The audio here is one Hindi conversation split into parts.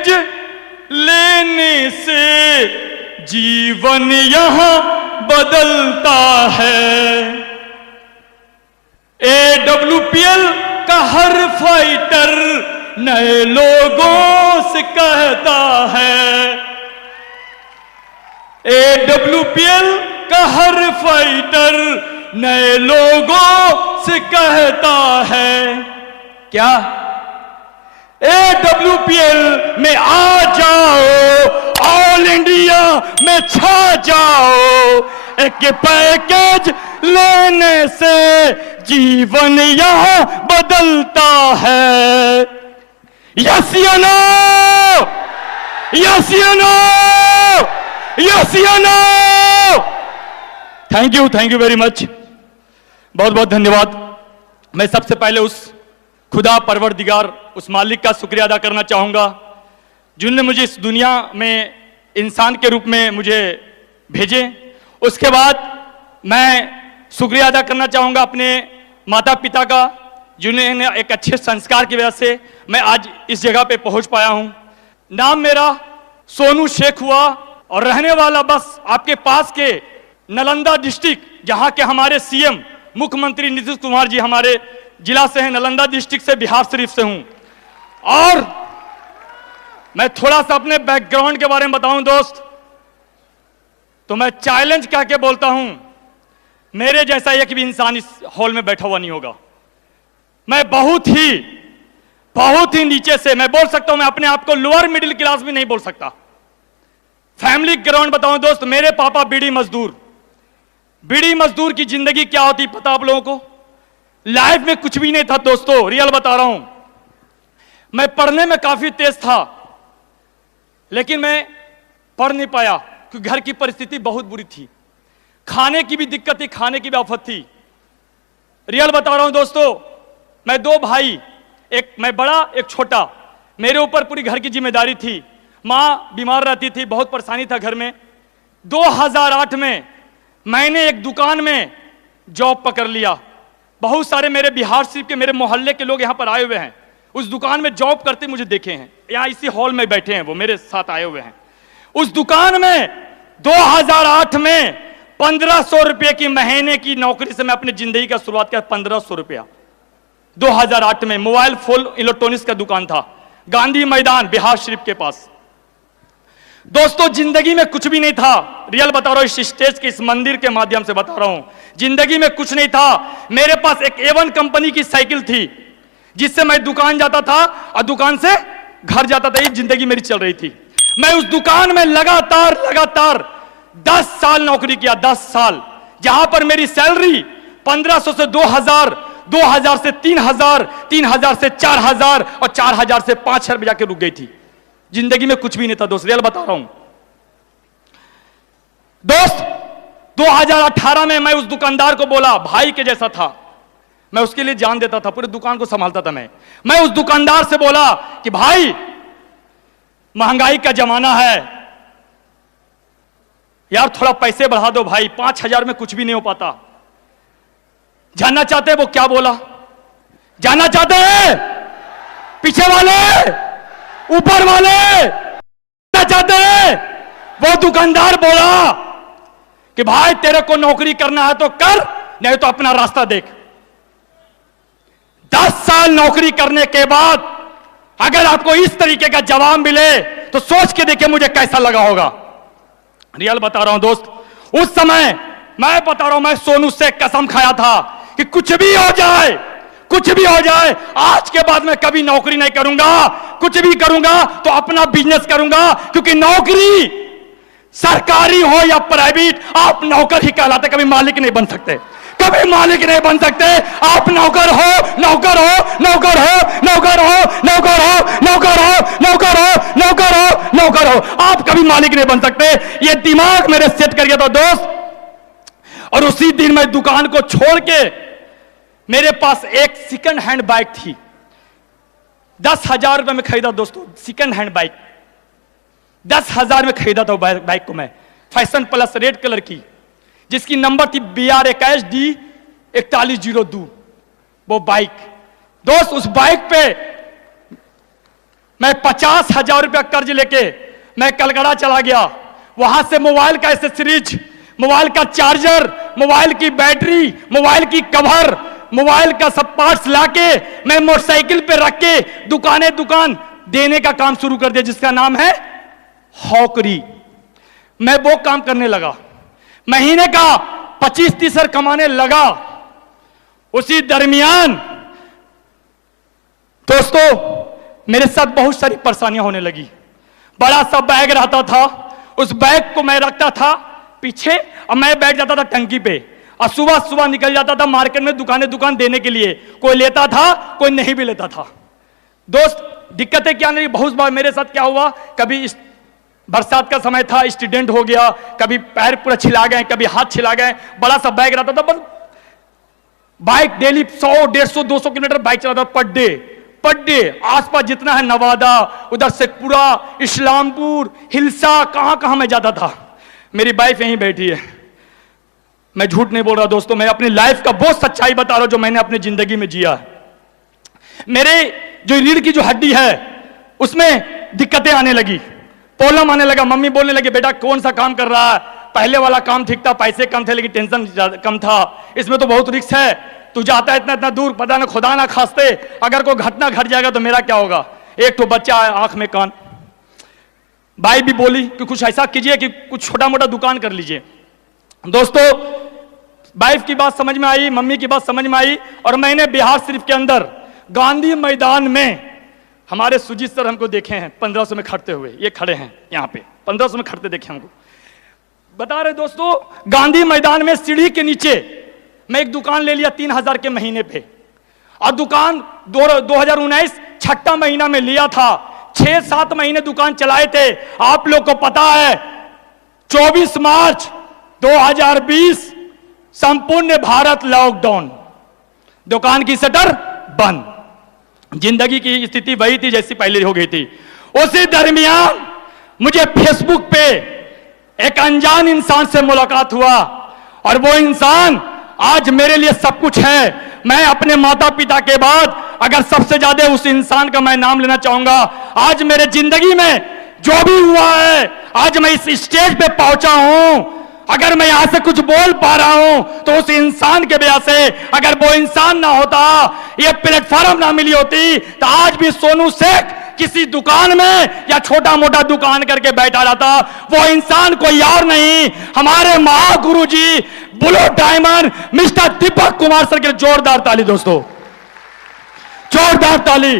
पैकेज लेने से जीवन यहां बदलता है। AWPL का हर फाइटर नए लोगों से कहता है। AWPL का हर फाइटर नए लोगों से कहता है क्या? AWPL में आ जाओ, ऑल इंडिया में छा जाओ। एक पैकेज लेने से जीवन यहां बदलता है। यस या नो? यस या नो? यस या no? Thank you very much. बहुत बहुत धन्यवाद। मैं सबसे पहले उस खुदा परवरदिगार, उस मालिक का शुक्रिया अदा करना चाहूंगा जिन्होंने मुझे इस दुनिया में इंसान के रूप में मुझे भेजे। उसके बाद मैं शुक्रिया अदा करना चाहूंगा अपने माता पिता का, जिन्होंने एक अच्छे संस्कार की वजह से मैं आज इस जगह पे पहुंच पाया हूं। नाम मेरा सोनू शेख हुआ और रहने वाला बस आपके पास के नालंदा डिस्ट्रिक्ट, जहां के हमारे सीएम मुख्यमंत्री नीतीश कुमार जी हमारे जिला से हैं, नालंदा डिस्ट्रिक्ट से, बिहार शरीफ से हूं। और मैं थोड़ा सा अपने बैकग्राउंड के बारे में बताऊं दोस्त, तो मैं चैलेंज कह के बोलता हूं, मेरे जैसा एक भी इंसान इस हॉल में बैठा हुआ नहीं होगा। मैं बहुत ही नीचे से, मैं बोल सकता हूं मैं अपने आप को लोअर मिडिल क्लास भी नहीं बोल सकता। फैमिली ग्राउंड बताऊं दोस्त, मेरे पापा बीड़ी मजदूर की जिंदगी क्या होती पता आप लोगों को? लाइफ में कुछ भी नहीं था दोस्तों, रियल बता रहा हूं। मैं पढ़ने में काफी तेज था, लेकिन मैं पढ़ नहीं पाया क्योंकि घर की परिस्थिति बहुत बुरी थी। खाने की भी दिक्कत थी, खाने की भी आफत थी। रियल बता रहा हूं दोस्तों, मैं दो भाई, एक मैं बड़ा एक छोटा, मेरे ऊपर पूरी घर की जिम्मेदारी थी। मां बीमार रहती थी, बहुत परेशानी था घर में। 2008 में मैंने एक दुकान में जॉब पकड़ लिया। बहुत सारे मेरे बिहार शरीफ के, मेरे मोहल्ले के लोग यहां पर आए हुए हैं, उस दुकान में जॉब करते मुझे देखे हैं। यहां इसी हॉल में बैठे हैं, वो मेरे साथ आए हुए हैं। उस दुकान में 2008 में 1500 रुपए की महीने की नौकरी से मैं अपनी जिंदगी का शुरुआत किया। 1500 रुपया 2008 में। मोबाइल फोन इलेक्ट्रॉनिक्स का दुकान था, गांधी मैदान बिहार शरीफ के पास। दोस्तों जिंदगी में कुछ भी नहीं था, रियल बता रहा हूं, इस स्टेज के, इस मंदिर के माध्यम से बता रहा हूं। जिंदगी में कुछ नहीं था। मेरे पास एक A1 कंपनी की साइकिल थी, जिससे मैं दुकान जाता था और दुकान से घर जाता था। ये जिंदगी मेरी चल रही थी। मैं उस दुकान में लगातार 10 साल नौकरी किया, 10 साल, जहां पर मेरी सैलरी 1500 से 2000, 2000 से 3000, 3000 से 4000 और 4000 से 5000 में जाके रुक गई थी। जिंदगी में कुछ भी नहीं था दोस्त, रियल बता रहा हूं दोस्त। 2018 में मैं उस दुकानदार को बोला, भाई के जैसा था, मैं उसके लिए जान देता था, पूरे दुकान को संभालता था मैं उस दुकानदार से बोला कि भाई महंगाई का जमाना है यार, थोड़ा पैसे बढ़ा दो भाई, 5000 में कुछ भी नहीं हो पाता। जानना चाहते हैं वो क्या बोला? जानना चाहते हैं? पीछे वाले, ऊपर वाले जानना चाहते हैं? वो दुकानदार बोला कि भाई तेरे को नौकरी करना है तो कर, नहीं तो अपना रास्ता देख। 10 साल नौकरी करने के बाद अगर आपको इस तरीके का जवाब मिले तो सोच के देखिए मुझे कैसा लगा होगा। रियल बता रहा हूं दोस्त, उस समय मैं बता रहा हूं, मैं सोनू से कसम खाया था कि कुछ भी हो जाए, आज के बाद मैं कभी नौकरी नहीं करूंगा। कुछ भी करूंगा तो अपना बिजनेस करूंगा, क्योंकि नौकरी सरकारी हो या प्राइवेट, आप नौकर ही कहलाते, कभी मालिक नहीं बन सकते, कभी मालिक नहीं बन सकते। आप नौकर हो, नौकर हो, नौकर हो, नौकर हो, नौकर हो, नौकर हो, नौकर हो, नौकर हो, नौकर हो, आप कभी मालिक नहीं बन सकते। ये दिमाग मेरे सेट कर गया था दोस्त। और उसी दिन मैं दुकान को छोड़ के, मेरे पास एक सेकंड हैंड बाइक थी, 10,000 रुपए में खरीदा दोस्तों, सेकंड हैंड बाइक 10,000 में खरीदा था बाइक को मैं, फैशन प्लस रेड कलर की, जिसकी नंबर थी BR21D 4102। वो बाइक दोस्त, उस बाइक पे मैं 50,000 रुपया कर्ज लेके मैं कलकत्ता चला गया। वहां से मोबाइल का एसेसरीज, मोबाइल का चार्जर, मोबाइल की बैटरी, मोबाइल की कवर, मोबाइल का सब पार्ट्स लाके मैं मोटरसाइकिल पे रख के दुकान देने का काम शुरू कर दिया, जिसका नाम है हॉकरी। मैं वो काम करने लगा, महीने का 25-30 कमाने लगा। उसी दरमियान दोस्तों मेरे साथ बहुत सारी परेशानियां होने लगी। बड़ा सा बैग रहता था, उस बैग को मैं रखता था पीछे और मैं बैठ जाता था टंकी पे और सुबह सुबह निकल जाता था मार्केट में दुकान देने के लिए। कोई लेता था, कोई नहीं भी लेता था। दोस्त दिक्कतें क्या नहीं, बहुत बार मेरे साथ क्या हुआ, कभी बरसात का समय था, एक्सीडेंट हो गया, कभी पैर पूरा छिला गए, कभी हाथ छिला गए। बड़ा सा बैग रहता था, बस बाइक डेली 100, 150, 200 किलोमीटर बाइक चलाता पर डे आसपास जितना है नवादा, उधर शेखपुरा, इस्लामपुर, हिलसा, कहां मैं जाता था। मेरी वाइफ यहीं बैठी है, मैं झूठ नहीं बोल रहा दोस्तों, मैं अपनी लाइफ का बहुत सच्चाई बता रहा हूं जो मैंने अपनी जिंदगी में जिया है। मेरे जो रीढ़ की जो हड्डी है उसमें दिक्कतें आने लगी, प्रॉब्लम आने लगा। मम्मी बोलने लगी बेटा कौन सा काम कर रहा है, पहले वाला काम ठीक था, पैसे कम थे लेकिन टेंशन कम था, इसमें तो बहुत रिस्क है, तू जाता है इतना दूर, पता ना खुदा ना खास्ते अगर कोई घटना घट जाएगा तो मेरा क्या होगा। एक तो बच्चा है आंख में कान। भाई भी बोली कि कुछ ऐसा कीजिए कि कुछ छोटा मोटा दुकान कर लीजिए। दोस्तों वाइफ की बात समझ में आई, मम्मी की बात समझ में आई और मैंने बिहार शरीफ के अंदर गांधी मैदान में हमारे सुजीत सर हमको देखे हैं 1500 में खड़ते हुए, ये खड़े हैं यहाँ पे 1500 में खड़ते देखे हमको। बता रहे दोस्तों गांधी मैदान में सीढ़ी के नीचे मैं एक दुकान ले लिया 3000 के महीने पे और दुकान 2019 छठा महीना में लिया था। 6-7 महीने दुकान चलाए थे। आप लोग को पता है 24 मार्च 2020 संपूर्ण भारत लॉकडाउन, दुकान की शटर बंद, जिंदगी की स्थिति वही थी जैसी पहले हो गई थी। उसी दरमियान मुझे फेसबुक पे एक अनजान इंसान से मुलाकात हुआ और वो इंसान आज मेरे लिए सब कुछ है। मैं अपने माता पिता के बाद अगर सबसे ज्यादा उस इंसान का मैं नाम लेना चाहूंगा। आज मेरे जिंदगी में जो भी हुआ है, आज मैं इस स्टेज पे पहुंचा हूं, अगर मैं यहां से कुछ बोल पा रहा हूं तो उस इंसान के वजह से। अगर वो इंसान ना होता, ये प्लेटफॉर्म ना मिली होती तो आज भी सोनू शेख किसी दुकान में या छोटा मोटा दुकान करके बैठा रहता। वो इंसान कोई और नहीं, हमारे महागुरु जी Bulo diamond mister Deepak Kumar sir के जोरदार ताली दोस्तों, जोरदार ताली।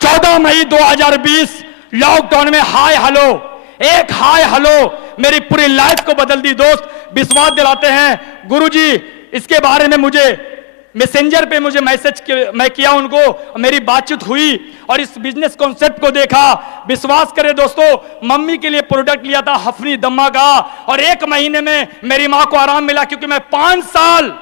14 मई 2020 लॉकडाउन में हाय हेलो, एक हाय हेलो मेरी पूरी लाइफ को बदल दी दोस्त। विश्वास दिलाते हैं गुरुजी, इसके बारे में मुझे मैसेंजर पे मुझे मैसेज मैं किया उनको, मेरी बातचीत हुई और इस बिजनेस कॉन्सेप्ट को देखा। विश्वास करें दोस्तों, मम्मी के लिए प्रोडक्ट लिया था हफनी दम्मा का और 1 महीने में मेरी मां को आराम मिला, क्योंकि मैं 5 साल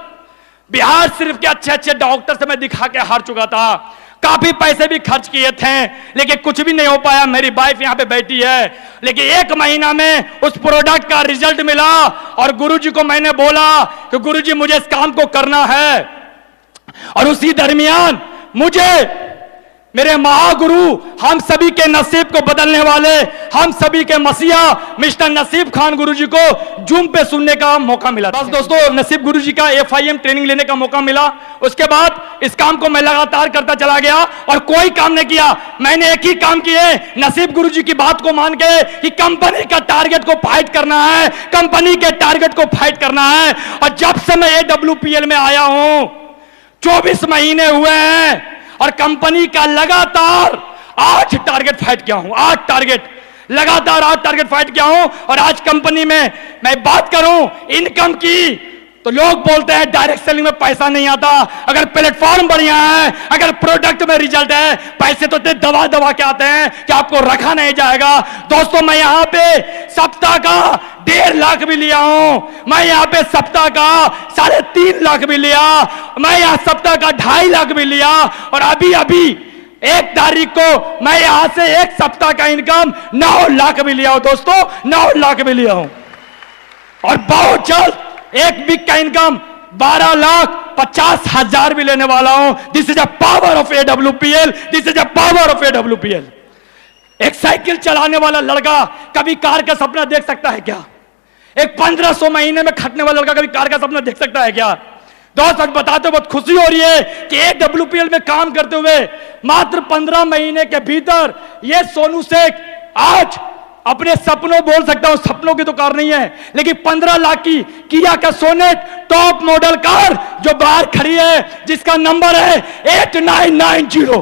बिहार शरीफ के अच्छे डॉक्टर से मैं दिखा के हार चुका था। काफी पैसे भी खर्च किए थे लेकिन कुछ भी नहीं हो पाया। मेरी वाइफ यहां पे बैठी है, लेकिन 1 महीना में उस प्रोडक्ट का रिजल्ट मिला और गुरुजी को मैंने बोला कि गुरुजी मुझे इस काम को करना है। और उसी दरमियान मुझे मेरे महागुरु, हम सभी के नसीब को बदलने वाले, हम सभी के मसीहा मिस्टर नसीब खान गुरुजी को जूम पे सुनने का मौका मिला। बस दोस्तों नसीब गुरुजी का FIM ट्रेनिंग लेने का मौका मिला। उसके बाद इस काम को मैं लगातार करता चला गया और कोई काम नहीं किया। मैंने एक ही काम किए, नसीब गुरुजी की बात को मान के कि कंपनी का टारगेट को फाइट करना है, कंपनी के टारगेट को फाइट करना है। और जब से मैं AWPL में आया हूं 24 महीने हुए हैं और कंपनी का लगातार 8 टारगेट फाइट किया हूं। 8 टारगेट लगातार 8 टारगेट फाइट किया हूं। और आज कंपनी में मैं बात करूं इनकम की तो लोग बोलते हैं डायरेक्ट सेलिंग में पैसा नहीं आता। अगर प्लेटफॉर्म बढ़िया है, अगर प्रोडक्ट में रिजल्ट है, पैसे तो दबा के आते हैं कि आपको रखा नहीं जाएगा। दोस्तों मैं यहां पे सप्ताह का 1.5 लाख भी लिया हूं, मैं यहां पे सप्ताह का 3.5 लाख भी लिया, मैं यहां सप्ताह का 2.5 लाख भी लिया। और अभी 1 तारीख को मैं यहां से 1 सप्ताह का इनकम 9 लाख भी लिया हूं दोस्तों, 9 लाख भी लिया हूं। और बहुत जल्द 1 वीक का इनकम 12,50,000 भी लेने वाला हूं। This is a power of AWPL, this is a power of AWPL। एक साइकिल चलाने वाला लड़का कभी कार का सपना देख सकता है क्या? एक 1500 महीने में खटने वाला लड़का कभी कार का सपना देख सकता है क्या? दोस्त आज बताते बहुत खुशी हो रही है कि एक WPL में काम करते हुए मात्र 15 महीने के भीतर ये सोनू शेख आज अपने सपनों, बोल सकता हूं सपनों की तो कार नहीं है, लेकिन 15 लाख की किया का सोनेट टॉप मॉडल कार जो बाहर खड़ी है, जिसका नंबर है 8990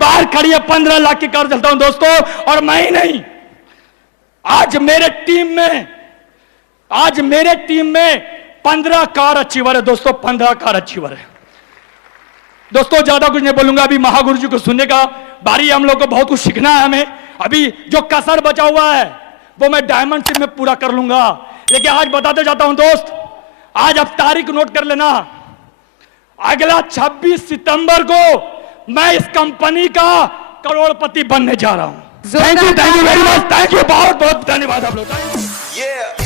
बाहर खड़ी है। 15 लाख की कार चलता हूं दोस्तों, और मैं ही नहीं, आज मेरे टीम में 15 कार अचीवर है दोस्तों, 15 कार अचीवर है दोस्तों। ज्यादा कुछ नहीं बोलूंगा, अभी महागुरु जी को सुनने का बारी, हम लोग को बहुत कुछ सीखना है हमें। अभी जो कसर बचा हुआ है वो मैं डायमंड टीम में पूरा कर लूंगा, लेकिन आज बताते जाता हूं दोस्त, आज आप तारीख नोट कर लेना, अगला 26 सितंबर को मैं इस कंपनी का करोड़पति बनने जा रहा हूं। Thank you very much, thank you, बहुत बहुत धन्यवाद आप लोग।